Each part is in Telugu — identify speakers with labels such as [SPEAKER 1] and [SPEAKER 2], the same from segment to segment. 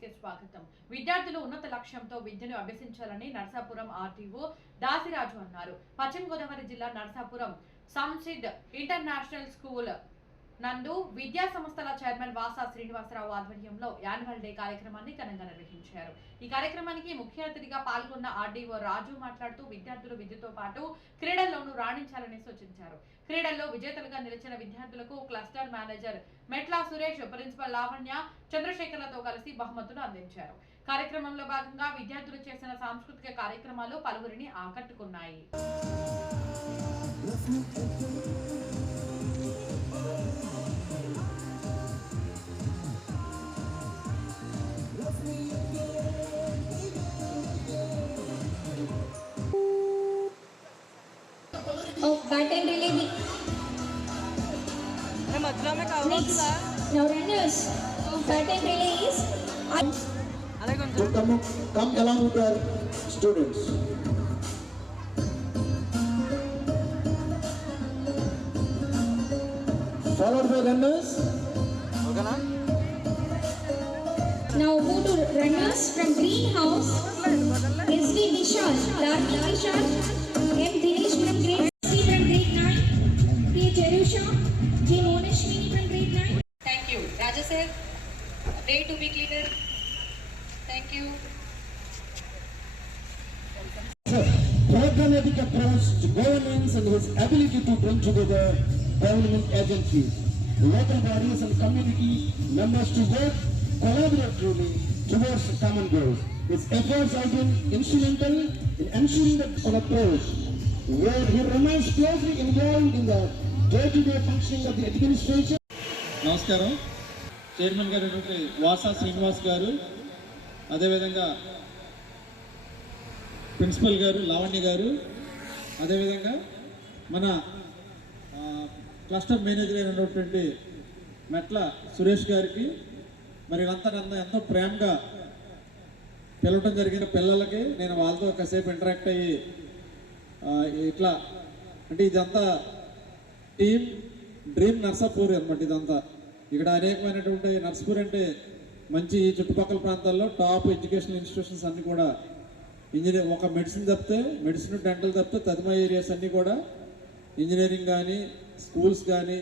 [SPEAKER 1] కి స్వాగతం. విద్యార్థులు ఉన్నత లక్ష్యంతో విద్యను అభ్యసించాలని నర్సాపురం ఆర్టీఓ దాసిరాజు అన్నారు. పశ్చిమ గోదావరి జిల్లా నర్సాపురం సంసిద్ ఇంటర్నేషనల్ స్కూల్ నందు విద్యా సంస్థల చైర్మన్ వాసా శ్రీనివాసరావు ఆధ్వర్యంలో యాన్యువల్ డే కార్యక్రమాన్ని ఘనంగా నిర్వహించారు. ఈ కార్యక్రమానికి ముఖ్య అతిథిగా పాల్గొన్న ఆర్డీఓ రాజు మాట్లాడుతూ విద్యార్థులు విద్యతో పాటు క్రీడల్లోనూ రాణించాలని సూచించారు. క్రీడల్లో విజేతలుగా నిలిచిన విద్యార్థులకు cluster manager Metla Suresh principal Lavanya చంద్రశేఖర్లతో కలిసి బహుమతులు అందించారు. కార్యక్రమంలో భాగంగా విద్యార్థులు చేసిన సాంస్కృతిక కార్యక్రమాలు పలువురిని ఆకట్టుకున్నాయి.
[SPEAKER 2] mutton jalebi.
[SPEAKER 3] Next, now runners, mutton relay is.
[SPEAKER 4] Come, along with our students. Followed by runners.
[SPEAKER 3] Now go to runners from greenhouse. Leslie Vishal, Larry Vishal.
[SPEAKER 5] sir. Way to be cleaner. Thank you.
[SPEAKER 4] Programmatic approach to governance and his ability to bring together government agencies, local bodies and community members to work collaboratively towards common goals. His efforts have been instrumental in ensuring that an approach where he remains closely involved in the day-to-day -day functioning of the administration.
[SPEAKER 6] Namaskaram. Chairman గారు వాసా శ్రీనివాస్ గారు అదేవిధంగా ప్రిన్సిపల్ గారు లావణ్య గారు అదేవిధంగా మన క్లస్టర్ మేనేజర్ అయినటువంటి మెట్ల సురేష్ గారికి మరి అంతా నన్ను ఎంతో ప్రేమగా పిలవటం జరిగిన పిల్లలకి నేను వాళ్ళతో కాసేపు ఇంటరాక్ట్ అయ్యి ఇట్లా అంటే ఇదంతా టీమ్ డ్రీమ్ నర్సాపూర్ అనమాట ఇదంతా. ఇక్కడ అనేకమైనటువంటి నర్సాపూర్ అంటే మంచి ఈ చుట్టుపక్కల ప్రాంతాల్లో టాప్ ఎడ్యుకేషన్ ఇన్స్టిట్యూషన్స్ అన్నీ కూడా. ఇంజనీర్ ఒక మెడిసిన్ తప్పితే మెడిసిన్ డెంటల్ తప్పితే తదిమ ఏరియాస్ అన్నీ కూడా ఇంజనీరింగ్ కానీ స్కూల్స్ కానీ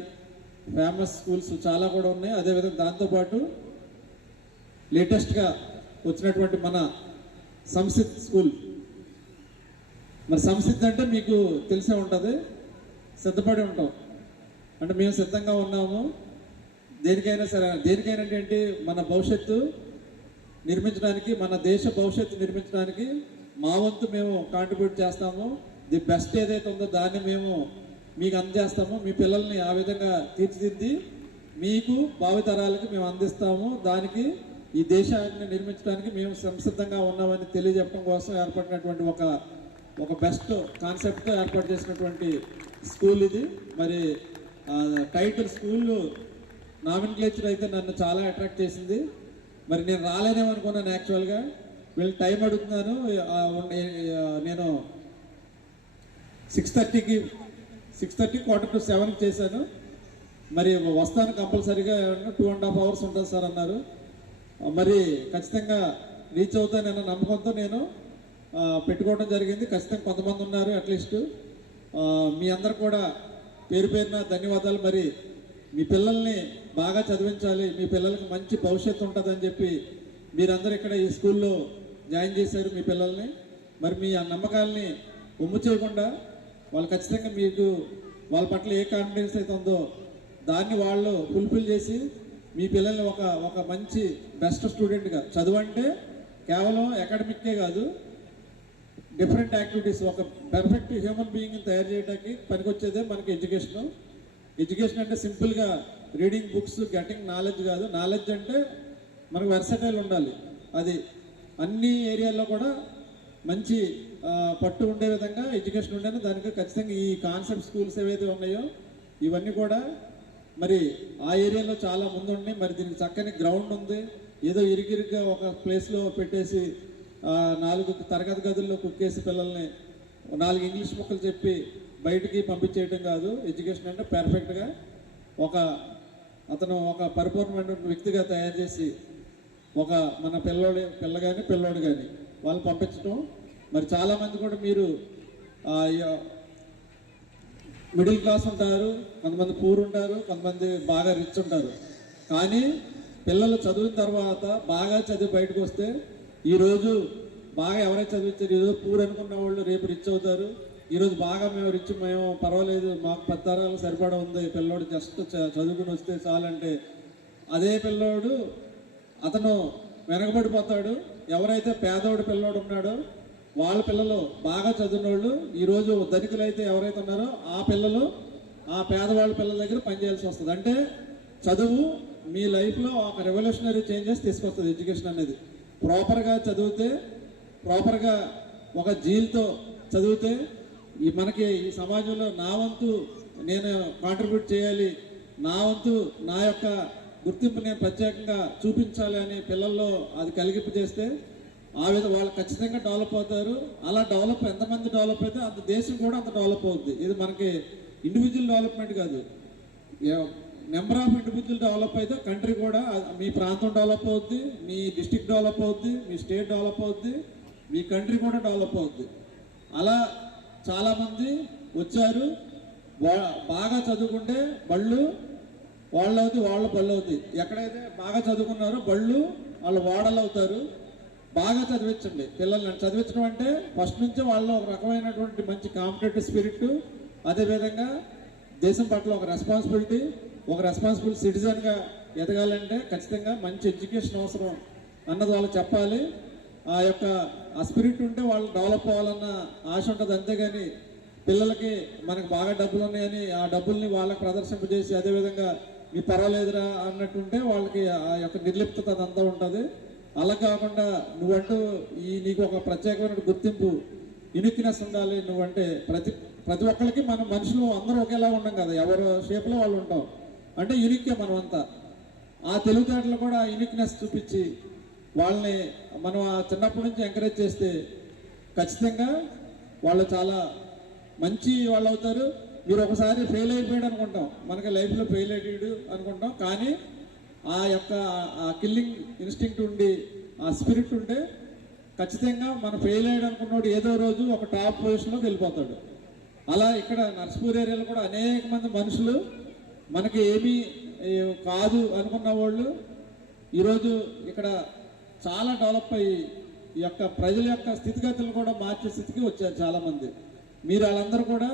[SPEAKER 6] ఫేమస్ స్కూల్స్ చాలా కూడా ఉన్నాయి. అదేవిధంగా దాంతోపాటు లేటెస్ట్గా వచ్చినటువంటి మన సంసిద్ స్కూల్. మరి సంసిద్ధి అంటే మీకు తెలిసే ఉంటుంది. సిద్ధపడి ఉంటాం. అంటే మేము సిద్ధంగా ఉన్నాము. దేనికైనా సరే దేనికైనా ఏంటి మన భవిష్యత్తు నిర్మించడానికి మన దేశ భవిష్యత్తు నిర్మించడానికి మా వంతు మేము కాంట్రిబ్యూట్ చేస్తాము. ది బెస్ట్ ఏదైతే ఉందో దాన్ని మేము మీకు అందజేస్తాము. మీ పిల్లల్ని ఆ విధంగా తీర్చిదిద్ది మీకు భావితరాలకి మేము అందిస్తాము. దానికి ఈ దేశాన్ని నిర్మించడానికి మేము సంసిద్ధంగా ఉన్నామని తెలియజెప్పడం కోసం ఏర్పడినటువంటి ఒక ఒక బెస్ట్ కాన్సెప్ట్తో ఏర్పాటు చేసినటువంటి స్కూల్ ఇది. మరి టైటిల్ స్కూల్ నామినిక్లేచర్ అయితే నన్ను చాలా అట్రాక్ట్ చేసింది. మరి నేను రాలేనేమో అనుకున్నాను యాక్చువల్గా. వీళ్ళు టైం అడుగుతున్నాను. నేను సిక్స్ థర్టీకి సిక్స్ థర్టీ క్వార్టర్ టు సెవెన్కి చేశాను. మరి వస్తాను compulsory two and half hours ఉంటుంది సార్ అన్నారు. మరి ఖచ్చితంగా రీచ్ అవుతానన్న నమ్మకంతో నేను పెట్టుకోవడం జరిగింది. ఖచ్చితంగా కొంతమంది ఉన్నారు అట్లీస్ట్ మీ అందరు కూడా పేరు పేరున ధన్యవాదాలు. మరి మీ పిల్లల్ని బాగా చదివించాలి మీ పిల్లలకి మంచి భవిష్యత్తు ఉంటుందని చెప్పి మీరందరూ ఇక్కడ ఈ స్కూల్లో జాయిన్ చేశారు మీ పిల్లల్ని. మరి మీ ఆ నమ్మకాలని ఉమ్ము చేయకుండా వాళ్ళు ఖచ్చితంగా మీకు వాళ్ళ పట్ల ఏ కాన్ఫిడెన్స్ అయితే ఉందో దాన్ని వాళ్ళు ఫుల్ఫిల్ చేసి మీ పిల్లల్ని ఒక ఒక మంచి బెస్ట్ స్టూడెంట్గా చదువు అంటే కేవలం అకాడమిక్కే కాదు డిఫరెంట్ యాక్టివిటీస్ ఒక పర్ఫెక్ట్ హ్యూమన్ బీయింగ్ తయారు చేయడానికి పనికొచ్చేదే మనకి ఎడ్యుకేషన్ ఎడ్యుకేషన్ అంటే సింపుల్గా రీడింగ్ బుక్స్ గెటింగ్ నాలెడ్జ్ కాదు. నాలెడ్జ్ అంటే మనకు వెర్సటైల్ ఉండాలి. అది అన్ని ఏరియాల్లో కూడా మంచి పట్టు ఉండే విధంగా ఎడ్యుకేషన్ ఉండేది. దానికి ఖచ్చితంగా ఈ కాన్సెప్ట్ స్కూల్స్ ఏవైతే ఉన్నాయో ఇవన్నీ కూడా మరి ఆ ఏరియాలో చాలా ముందు ఉన్నాయి మరి దీనికి చక్కని గ్రౌండ్ ఉంది. ఏదో ఇరిగిరిగ్గా ఒక ప్లేస్లో పెట్టేసి నాలుగు తరగతి గదుల్లో కుక్కేసి పిల్లల్ని నాలుగు ఇంగ్లీష్ ముక్కలు చెప్పి బయటికి పంపించేయటం కాదు. ఎడ్యుకేషన్ అంటే పర్ఫెక్ట్గా ఒక అతను ఒక పరిపూర్ణమైన వ్యక్తిగా తయారు చేసి ఒక మన పిల్లోడి పిల్ల కానీ పిల్లోడు కానీ వాళ్ళు పంపించడం మరి చాలామంది కూడా మీరు మిడిల్ క్లాస్ ఉంటారు కొంతమంది పూర్ ఉంటారు కొంతమంది బాగా రిచ్ ఉంటారు. కానీ పిల్లలు చదివిన తర్వాత బాగా చదివి బయటకు వస్తే ఈరోజు బాగా ఎవరైతే చదివించారు ఈరోజు పూర్ అనుకున్న వాళ్ళు రేపు రిచ్ అవుతారు. ఈరోజు బాగా మేము రిచ్ మేము పర్వాలేదు మాకు పత్తారాలు సరిపడా ఉంది. పిల్లోడు జస్ట్ చదువుకుని వస్తే చాలంటే. అదే పిల్లోడు అతను వెనకబడిపోతాడు. ఎవరైతే పేదోడు పిల్లోడు ఉన్నాడో వాళ్ళ పిల్లలు బాగా చదివిన వాళ్ళు ఈరోజు ధనికులు అయితే ఎవరైతే ఉన్నారో ఆ పిల్లలు ఆ పేదవాళ్ళ పిల్లల దగ్గర పనిచేయాల్సి వస్తుంది. అంటే చదువు మీ లైఫ్లో ఒక రెవల్యూషనరీ చేంజెస్ తీసుకొస్తుంది ఎడ్యుకేషన్ అనేది. ప్రాపర్గా చదివితే ప్రాపర్గా ఒక జీల్తో చదివితే ఈ మనకి ఈ సమాజంలో నా వంతు నేను కాంట్రిబ్యూట్ చేయాలి నా వంతు నా యొక్క గుర్తింపు నేను ప్రత్యేకంగా చూపించాలి అని పిల్లల్లో అది కలిగింపు చేస్తే ఆ విధంగా వాళ్ళు ఖచ్చితంగా డెవలప్ అవుతారు. అలా డెవలప్ ఎంతమంది డెవలప్ అయితే అంత దేశం కూడా అంత డెవలప్ అవుతుంది ఇది మనకి ఇండివిజువల్ డెవలప్మెంట్ కాదు. నెంబర్ ఆఫ్ ఇండివిజువల్ డెవలప్ అయితే కంట్రీ కూడా మీ ప్రాంతం డెవలప్ అవుద్ది మీ డిస్టిక్ డెవలప్ అవుద్ది మీ స్టేట్ డెవలప్ అవుద్ది మీ కంట్రీ కూడా డెవలప్ అవుద్ది. అలా చాలామంది వచ్చారు. వా- బాగా చదువుకుంటే బళ్ళు వాళ్ళు అవుతాయి వాళ్ళ బళ్ళు అవుతాయి ఎక్కడైతే బాగా చదువుకున్నారో బళ్ళు వాళ్ళు వాడలు అవుతారు బాగా చదివించండి పిల్లల్ని. చదివించడం అంటే ఫస్ట్ నుంచే వాళ్ళు ఒక రకమైనటువంటి మంచి కాంపిటేటివ్ స్పిరిట్. అదేవిధంగా దేశం పట్ల ఒక రెస్పాన్సిబిలిటీ ఒక రెస్పాన్సిబుల్ సిటిజన్గా ఎదగాలంటే ఖచ్చితంగా మంచి ఎడ్యుకేషన్ అవసరం అన్నది వాళ్ళు చెప్పాలి. ఆ యొక్క ఆ స్పిరిట్ ఉంటే వాళ్ళు డెవలప్ అవ్వాలన్న ఆశ ఉంటుంది అంతేగాని పిల్లలకి మనకు బాగా డబ్బులు ఉన్నాయని ఆ డబ్బుల్ని వాళ్ళకి ప్రదర్శింపజేసి అదేవిధంగా మీ పర్వాలేదురా అన్నట్టుంటే వాళ్ళకి ఆ యొక్క నిర్లిప్తత అదంతా ఉంటుంది. అలా కాకుండా నువ్వంటూ ఈ నీకు ఒక ప్రత్యేకమైన గుర్తింపు యునిక్నెస్ ఉండాలి. నువ్వంటే ప్రతి ప్రతి ఒక్కరికి మనం మనుషులు అందరూ ఒకేలా ఉండం కదా. ఎవరు షేప్లో వాళ్ళు ఉంటాం. అంటే యునిక్కే మనమంతా. ఆ తెలివితేటలు కూడా యునిక్నెస్ చూపించి వాళ్ళని మనం ఆ చిన్నప్పటి నుంచి ఎంకరేజ్ చేస్తే ఖచ్చితంగా వాళ్ళు చాలా మంచి వాళ్ళు అవుతారు. మీరు ఒకసారి ఫెయిల్ అయిపోయాడు అనుకుంటాం. మనకి లైఫ్లో ఫెయిల్ అయ్యాడు అనుకుంటాం. కానీ ఆ యొక్క ఆ కిల్లింగ్ ఇన్స్టింక్ట్ ఉండి ఆ స్పిరిట్ ఉంటే ఖచ్చితంగా మనం ఫెయిల్ అయ్యాడు అనుకున్నాడు ఏదో రోజు ఒక టాప్ పొజిషన్లోకి వెళ్ళిపోతాడు. అలా ఇక్కడ నర్సపూర్ ఏరియాలో కూడా అనేక మంది మనుషులు మనకి ఏమీ కాదు అనుకున్న వాళ్ళు ఈరోజు ఇక్కడ చాలా డెవలప్ అయ్యి ఈ యొక్క ప్రజల యొక్క స్థితిగతులు కూడా మార్చే స్థితికి వచ్చారు చాలామంది. మీరు వాళ్ళందరూ కూడా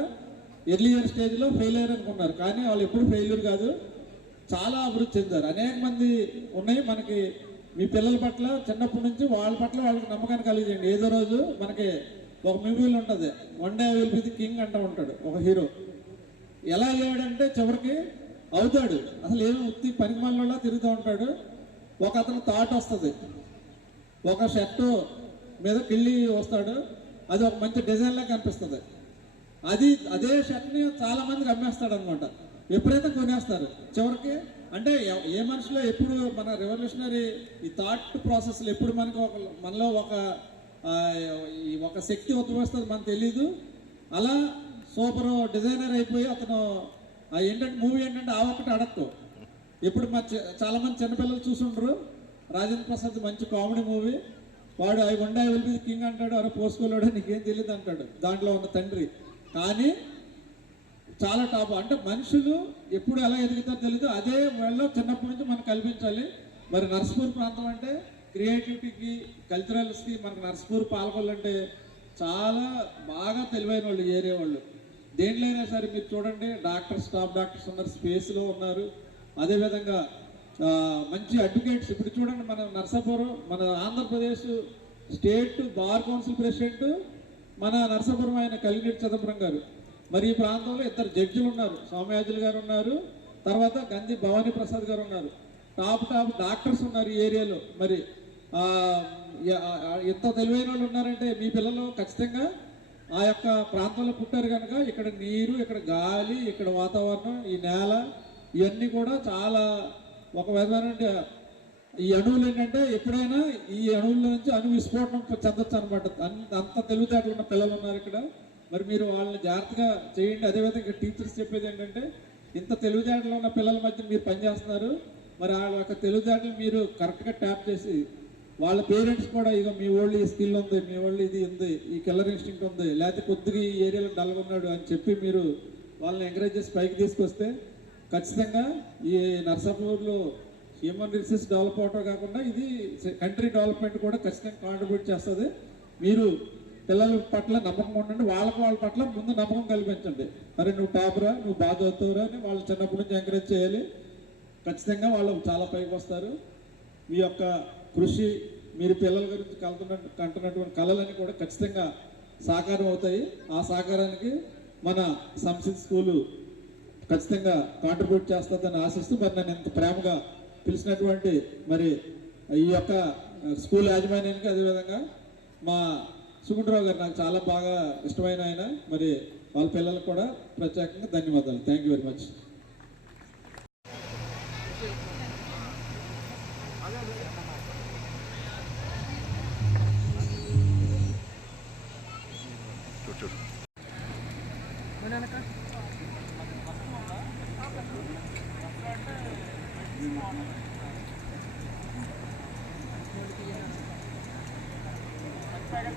[SPEAKER 6] ఎర్లియర్ స్టేజ్లో ఫెయిల్యూర్ అనుకున్నారు. కానీ వాళ్ళు ఎప్పుడు ఫెయిల్యూర్ కాదు చాలా అభివృద్ధి చెందారు. అనేక మంది ఉన్నాయి మనకి మీ పిల్లల పట్ల చిన్నప్పటి నుంచి వాళ్ళ పట్ల వాళ్ళకి నమ్మకాన్ని కలిగించండి. ఏదో రోజు మనకి ఒక మూవీలు ఉంటుంది one day will be the king అంటూ ఉంటాడు ఒక హీరో. ఎలా అయ్యాడంటే చివరికి అవుతాడు. అసలు ఏమో ఉత్తి పనికి మనలో తిరుగుతూ ఉంటాడు. ఒక అతను థాట్ వస్తుంది. ఒక షర్టు మీద కిళ్ళి వస్తాడు. అది ఒక మంచి డిజైన్లా కనిపిస్తుంది. అది అదే షర్ట్ని చాలా మందికి అమ్మేస్తాడు అనమాట ఎప్పుడైతే కొనేస్తారు. చివరికి అంటే ఏ మనిషిలో ఎప్పుడు మన రెవల్యూషనరీ ఈ థాట్ ప్రాసెస్లో ఎప్పుడు మనకి ఒక మనలో ఒక ఈ ఒక శక్తి ఉద్భవిస్తుంది మనకు తెలీదు. అలా సూపర్ డిజైనర్ అయిపోయి అతను ఆ ఏంటంటే మూవీ ఏంటంటే ఆ ఒక్కటి అడక్కు. ఇప్పుడు మా చాలామంది చిన్నపిల్లలు చూసుండ్రు. రాజేంద్ర ప్రసాద్ మంచి కామెడీ మూవీ. వాడు ఐ ఉండే విల్ బి కింగ్ అంటాడు. అరే పోసుకోలేడు నీకేం తెలియదు అంటాడు. దాంట్లో ఉన్న తండ్రి. కానీ చాలా టాప్. అంటే మనుషులు ఎప్పుడు ఎలా ఎదుగుతారో తెలియదు అదే వాళ్ళలో చిన్నప్పటి నుంచి మనం కల్పించాలి. మరి నర్సపూర్ ప్రాంతం అంటే క్రియేటివిటీకి కల్చరల్స్కి మనకు నర్సపూర్ పాల్గొల్లు అంటే చాలా బాగా తెలివైన వాళ్ళు ఏరియా వాళ్ళు. దేంట్లో అయినా సరే మీరు చూడండి డాక్టర్స్ టాప్ డాక్టర్స్ ఉన్నారు స్పేస్లో ఉన్నారు. అదేవిధంగా మంచి అడ్వకేట్స్ ఇప్పుడు చూడండి మన నర్సాపురం మన Andhra Pradesh state bar council president మన నర్సాపురం ఆయన కలిగిరెడ్డి చిదంబరం గారు. మరి ఈ ప్రాంతంలో ఇద్దరు జడ్జిలు ఉన్నారు. సౌమ్యాజులు గారు ఉన్నారు. తర్వాత గంధి భవానీ ప్రసాద్ గారు ఉన్నారు. టాప్ టాప్ డాక్టర్స్ ఉన్నారు ఈ ఏరియాలో. మరి ఎంత తెలివైన వాళ్ళు ఉన్నారంటే మీ పిల్లలు ఖచ్చితంగా ఆ యొక్క ప్రాంతంలో పుట్టారు కనుక ఇక్కడ నీరు ఇక్కడ గాలి ఇక్కడ వాతావరణం ఈ నేల ఇవన్నీ కూడా చాలా ఒక విధమైన ఈ అణువులు ఏంటంటే ఎప్పుడైనా ఈ అణువుల నుంచి అణు విస్ఫోటనం చెందొచ్చు అనమాట అంత తెలివితేటలు ఉన్న పిల్లలు ఉన్నారు ఇక్కడ. మరి మీరు వాళ్ళని జాగ్రత్తగా చేయండి. అదేవిధంగా టీచర్స్ చెప్పేది ఏంటంటే ఇంత తెలివితేటలు ఉన్న పిల్లల మధ్య మీరు పనిచేస్తున్నారు. మరి వాళ్ళ యొక్క తెలివితేటలు మీరు కరెక్ట్గా ట్యాప్ చేసి వాళ్ళ పేరెంట్స్ కూడా ఇక మీ వాళ్ళు ఈ స్కిల్ ఉంది మీ వాళ్ళు ఇది ఉంది ఈ కిల్లర్ ఇన్స్టింక్ట్ ఉంది లేకపోతే కొద్దిగా ఈ ఏరియాలో డల్గా ఉన్నాడు అని చెప్పి మీరు వాళ్ళని ఎంకరేజ్ చేసి పైకి తీసుకొస్తే ఖచ్చితంగా ఈ నర్సాపూర్లో హ్యూమన్ రిసోర్స్ డెవలప్ అవటం కాకుండా ఇది కంట్రీ డెవలప్మెంట్ కూడా ఖచ్చితంగా కాంట్రిబ్యూట్ చేస్తుంది. మీరు పిల్లల పట్ల నమ్మకం ఉండండి వాళ్ళకి వాళ్ళ పట్ల ముందు నమ్మకం కల్పించండి. మరి నువ్వు టాపరా నువ్వు బాగా చదువుతావురా అని వాళ్ళు చిన్నప్పటి నుంచి ఎంకరేజ్ చేయాలి. ఖచ్చితంగా వాళ్ళు చాలా పైకి వస్తారు. మీ యొక్క కృషి మీరు పిల్లల గురించి కలుతున్న కంటున్నటువంటి కళలన్నీ కూడా ఖచ్చితంగా సాకారం అవుతాయి. ఆ సాకారానికి మన సంసిద్ స్కూలు ఖచ్చితంగా కాంట్రిబ్యూట్ చేస్తుందని ఆశిస్తూ మరి నన్ను ఇంత ప్రేమగా పిలిచినటువంటి మరి ఈ యొక్క స్కూల్ యాజమాన్యానికి అదేవిధంగా మా సుగుంటరావు గారు నాకు చాలా బాగా ఇష్టమైన ఆయన. మరి వాళ్ళ పిల్లలకు కూడా ప్రత్యేకంగా ధన్యవాదాలు. థ్యాంక్ యూ వెరీ మచ్
[SPEAKER 7] అంటే